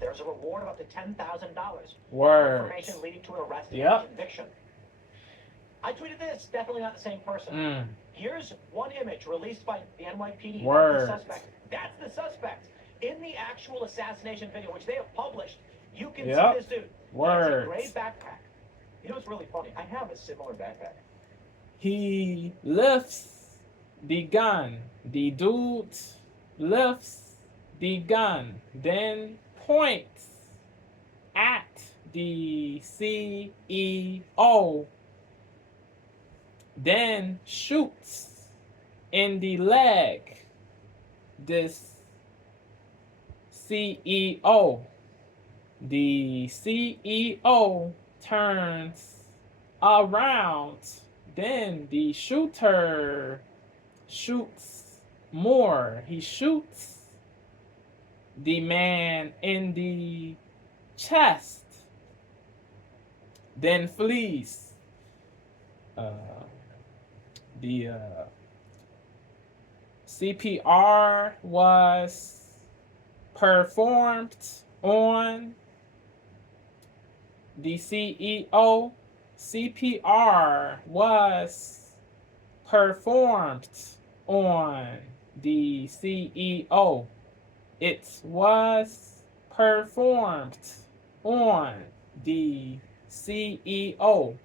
There's a reward of up to $10,000 Word. for information leading to an arrest and Yep. conviction. I tweeted this, definitely not the same person. Here's one image released by the NYPD. Word. That's the suspect. That's the suspect. In the actual assassination video, which they have published, you can see this dude. Word. He has a gray backpack. You know what's really funny? I have a similar backpack. He lifts the gun. The dude lifts the gun, then points at the CEO, then shoots in the leg this CEO. The CEO turns around, then the shooter shoots more. He shoots the man in the chest, then flees. The CPR was performed on the CEO. CPR was performed on the CEO. It was performed on the CEO,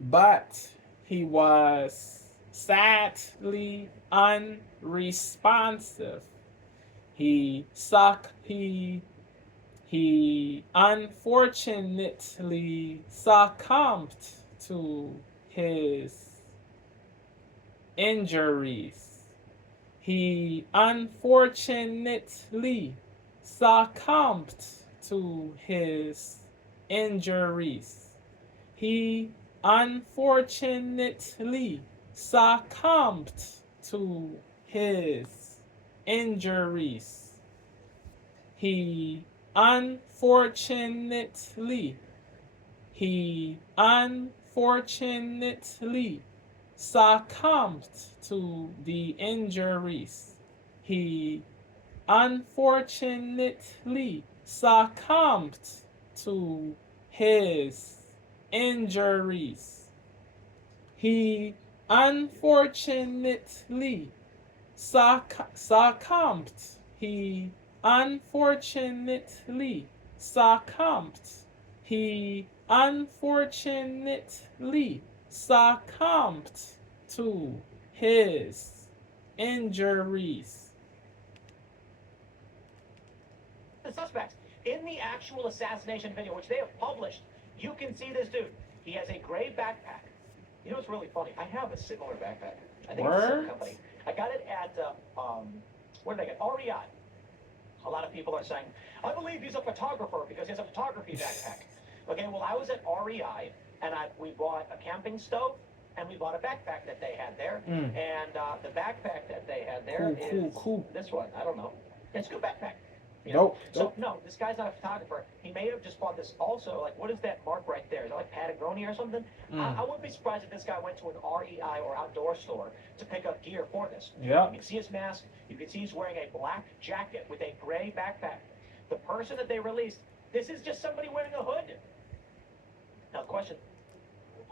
but he was sadly unresponsive. He unfortunately succumbed to his injuries. He unfortunately succumbed to his injuries. He unfortunately succumbed to his injuries. He unfortunately succumbed to the injuries. He unfortunately succumbed to his injuries. He unfortunately succumbed. He unfortunately succumbed. He unfortunately succumbed to his injuries. The suspect. In the actual assassination video, which they have published, you can see this dude. He has a gray backpack. You know what's really funny? I have a similar backpack. I think it's the same company. I got it at, where did I get? REI. A lot of people are saying, I believe he's a photographer because he has a photography backpack. Okay, well, I was at REI, and we bought a camping stove, and we bought a backpack that they had there. And the backpack that they had there is this one. I don't know. It's a good backpack. You know? So, no, this guy's not a photographer. He may have just bought this also. Like, what is that mark right there? Is that like Patagonia or something? I wouldn't be surprised if this guy went to an REI or outdoor store to pick up gear for this. You can see his mask. You can see he's wearing a black jacket with a gray backpack. The person that they released, this is just somebody wearing a hood. Now, the question,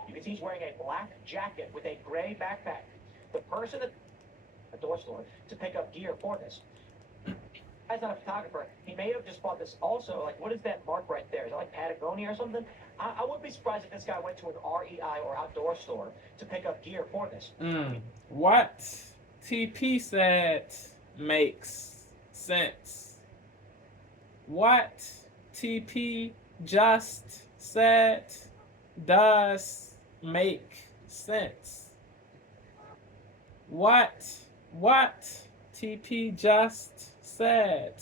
you can see he's wearing a black jacket with a gray backpack. The person at a door store to pick up gear for this. Guy's not a photographer. He may have just bought this also. Like, what is that mark right there? Is that like Patagonia or something? I wouldn't be surprised if this guy went to an REI or outdoor store to pick up gear for this. What TP said makes sense. What TP just said does make sense. What TP just said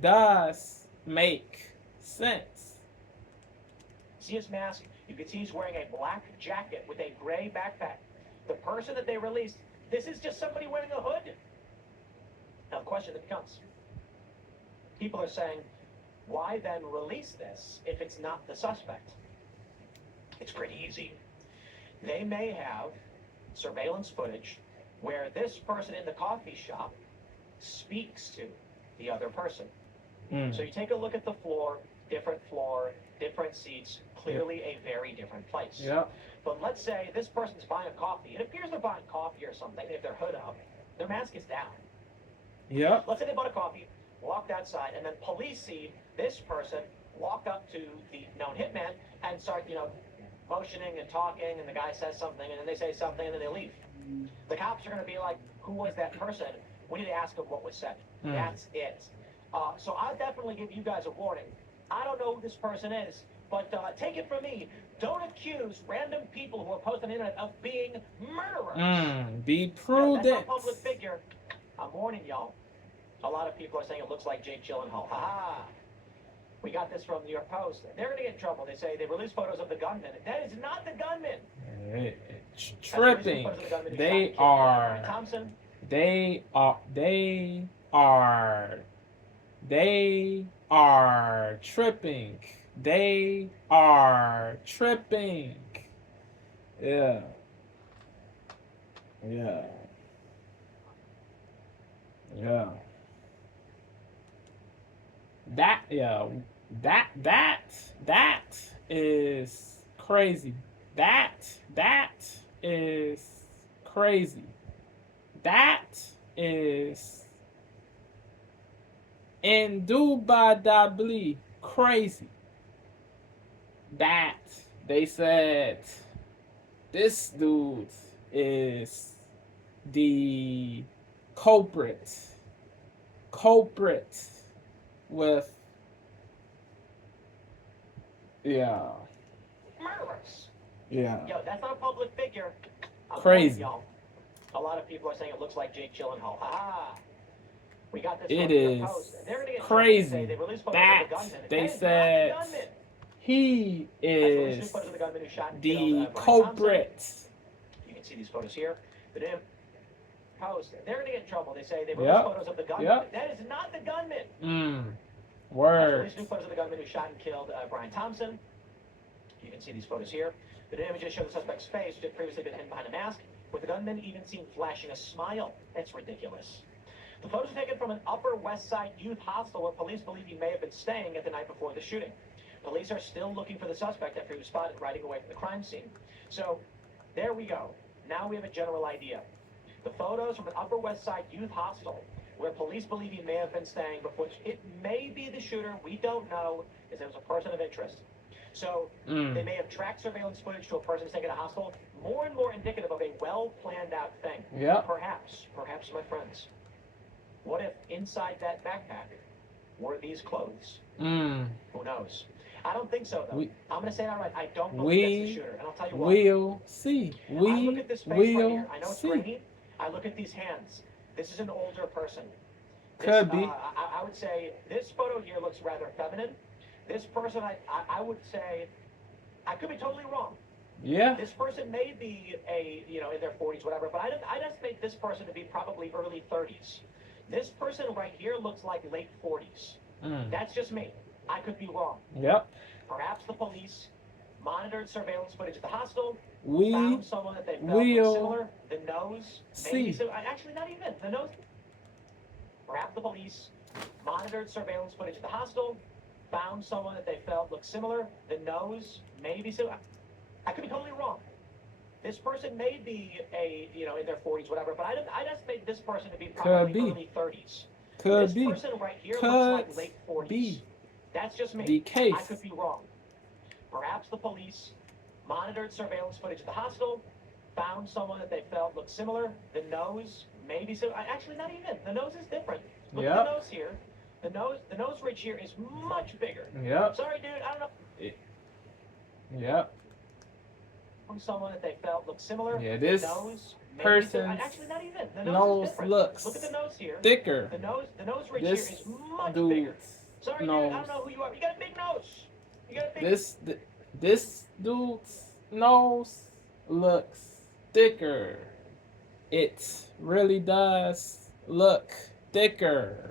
does make sense. See his mask? You can see he's wearing a black jacket with a gray backpack. The person that they released, this is just somebody wearing a hood. Now the question that becomes, people are saying, why then release this if it's not the suspect? It's pretty easy. They may have surveillance footage where this person in the coffee shop speaks to the other person. So you take a look at the floor, different seats, clearly a very different place. Yep. But let's say this person's buying a coffee. It appears they're buying coffee or something. If their hood up, their mask is down. Yep. Let's say they bought a coffee, walked outside, and then police see this person walk up to the known hitman and start, motioning and talking, and the guy says something, and then they say something, and then they leave. The cops are going to be like, who was that person? We need to ask them what was said. That's it. So I'll definitely give you guys a warning. I don't know who this person is, but take it from me. Don't accuse random people who are posting on the internet of being murderers. Be prudent. That's a public figure. I'm warning y'all. A lot of people are saying it looks like Jake Gyllenhaal. Ha! We got this from New York Post. They're going to get in trouble. They say they released photos of the gunman. That is not the gunman. Tripping. They are tripping. They are tripping. Yeah. Yeah. Yeah. That is crazy. That is crazy. That is indubitably crazy. That they said this dude is the culprit with murderers. Yeah. Yo, that's not a public figure. Crazy. Y'all. A lot of people are saying it looks like Jake Gyllenhaal. Ha! We got this. It from New York is Post. They're gonna get crazy they released photos that of the gunman. they That is said not the gunman. he is Photos of the gunman who shot and the killed, Brian culprit. Thompson. You can see these photos here. The New York Post. They're gonna get in trouble. They say they released photos of the gunman. That is not the gunman. Word. Released new photos of the gunman who shot and killed Brian Thompson. You can see these photos here. The new images show the suspect's face, which had previously been hidden behind a mask, with the gunman even seen flashing a smile. That's ridiculous. The photos were taken from an Upper West Side youth hostel where police believe he may have been staying at the night before the shooting. Police are still looking for the suspect after he was spotted riding away from the crime scene. So, there we go. Now we have a general idea. The photos from an Upper West Side youth hostel where police believe he may have been staying before it may be the shooter, we don't know, because there was a person of interest. So, they may have tracked surveillance footage to a person staying at a hostel, more and more indicative of a well-planned-out thing. Yeah. Perhaps, my friends, what if inside that backpack were these clothes? Who knows? I don't think so, though. I'm going to say it outright. I don't believe that's the shooter, and I'll tell you why. We'll see. I look at this face right here. I know it's see. grainy. I look at these hands. This is an older person. Could be. I would say this photo here looks rather feminine. This person, I would say, I could be totally wrong. Yeah. This person may be in their 40s, whatever, but I'd estimate this person to be probably early 30s. This person right here looks like late 40s. That's just me. I could be wrong. Yep. Perhaps the police monitored surveillance footage at the hostel, We found someone that they felt was will similar. The nose, maybe see. so. Actually, not even the nose. Perhaps the police monitored surveillance footage at the hostel, found someone that they felt looked similar. The nose, maybe so. I could be totally wrong. This person may be in their 40s, whatever, but I'd estimate this person to be probably early 30s. Could be. This person right here looks like late 40s. Be That's just me. the case. I could be wrong. Perhaps the police monitored surveillance footage at the hostel, found someone that they felt looked similar. The nose, maybe so. Actually, not even. The nose is different. Look at the nose here. The nose ridge here is much bigger. Yep. Sorry, dude. I don't know. Yep. From someone that they felt looked similar. Yeah, this nose, person's actually not even. The nose nose is different. looks Look at the nose here. thicker. The nose ridge This here is much dude's bigger. Sorry, nose. dude. I don't know who you are. You got a big nose. You got a big. This dude's nose looks thicker. It really does look thicker.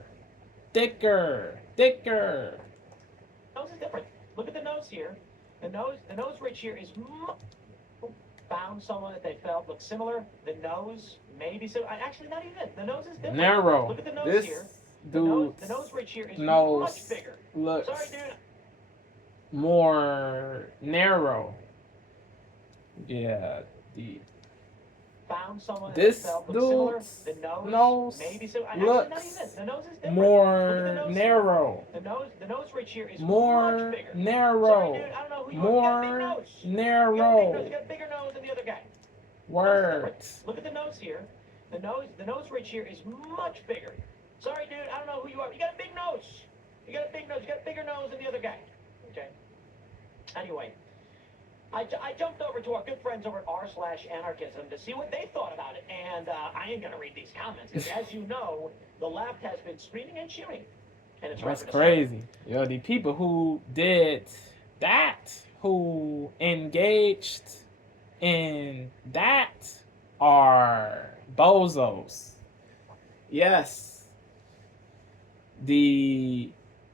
Thicker. Nose is different. Look at the nose here. The nose ridge here is found someone that they felt looked similar. The nose, maybe so. Actually, not even. The nose is different. Narrow. Look at the nose This here. dude's the nose ridge here is nose much bigger. looks Sorry, dude. more narrow. Yeah, the Found someone this that looks similar. dude's The nose maybe so. Actually, looks not even. The nose is different. more Look at the nose narrow. here. The nose ridge here is More much bigger. narrow. Sorry, dude. I don't know who you are. You got a big More nose. You got a big narrow. nose. You got a bigger nose than the other guy. Words. Look at the nose here. The nose ridge here is much bigger. Sorry, dude. I don't know who you are. You got a big nose. You got a big nose. You got a bigger nose than the other guy. Okay. Anyway, I jumped over to our good friends over at r/anarchism to see what they thought about it, and I ain't gonna read these comments because, as you know, the left has been screaming and cheering, and it's That's rather crazy. Yo, the people who did that, who engaged in that, are bozos. Yes. The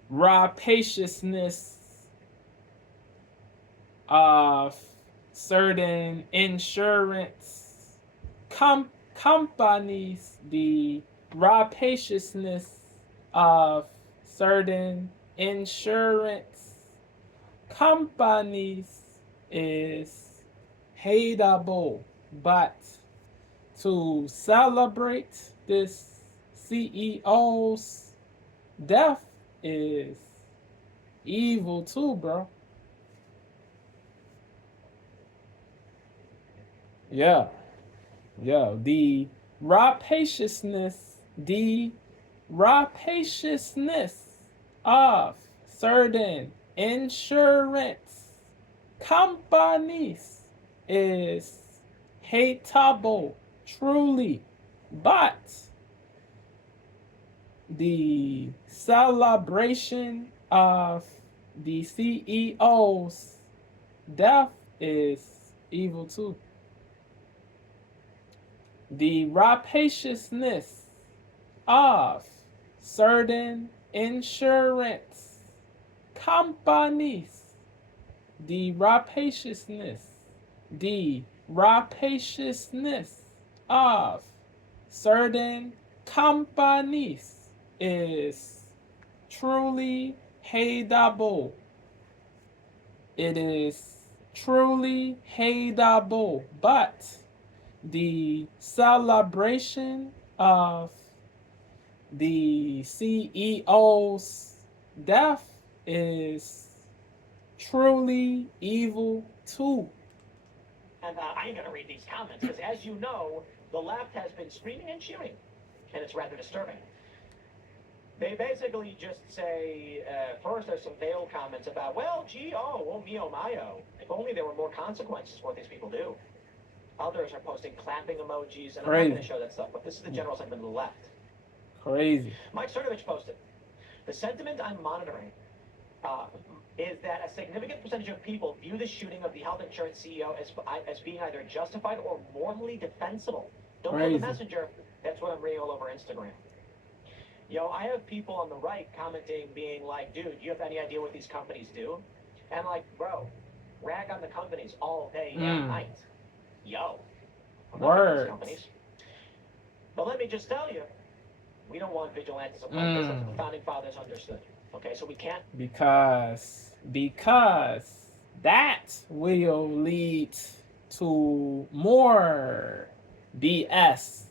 rapaciousness of certain insurance companies, the rapaciousness of certain insurance companies is hateable, but to celebrate this CEO's death is evil too, bro. Yeah. The rapaciousness of certain insurance companies is hateable, truly, but the celebration of the CEO's death is evil too. The rapaciousness of certain insurance companies, the rapaciousness of certain companies is truly hateable. It is truly hateable, but the celebration of the CEO's death is truly evil too. And I ain't gonna read these comments because, as you know, the left has been screaming and cheering, and it's rather disturbing. They basically just say, first there's some veiled comments about, well, gee, oh mio, mio. If only there were more consequences for what these people do. Others are posting clapping emojis, and I'm not going to show that stuff, but this is the general sentiment of the left. Crazy. Mike Cernovich posted, the sentiment I'm monitoring is that a significant percentage of people view the shooting of the health insurance CEO as being either justified or morally defensible. Don't know the messenger. That's what I'm reading all over Instagram. Yo, I have people on the right commenting, being like, dude, do you have any idea what these companies do? And like, bro, rag on the companies all day and night. Yo. Words. Companies. But let me just tell you, we don't want vigilantism like this. That's what the founding fathers understood. Okay, so we can't. Because that will lead to more BS.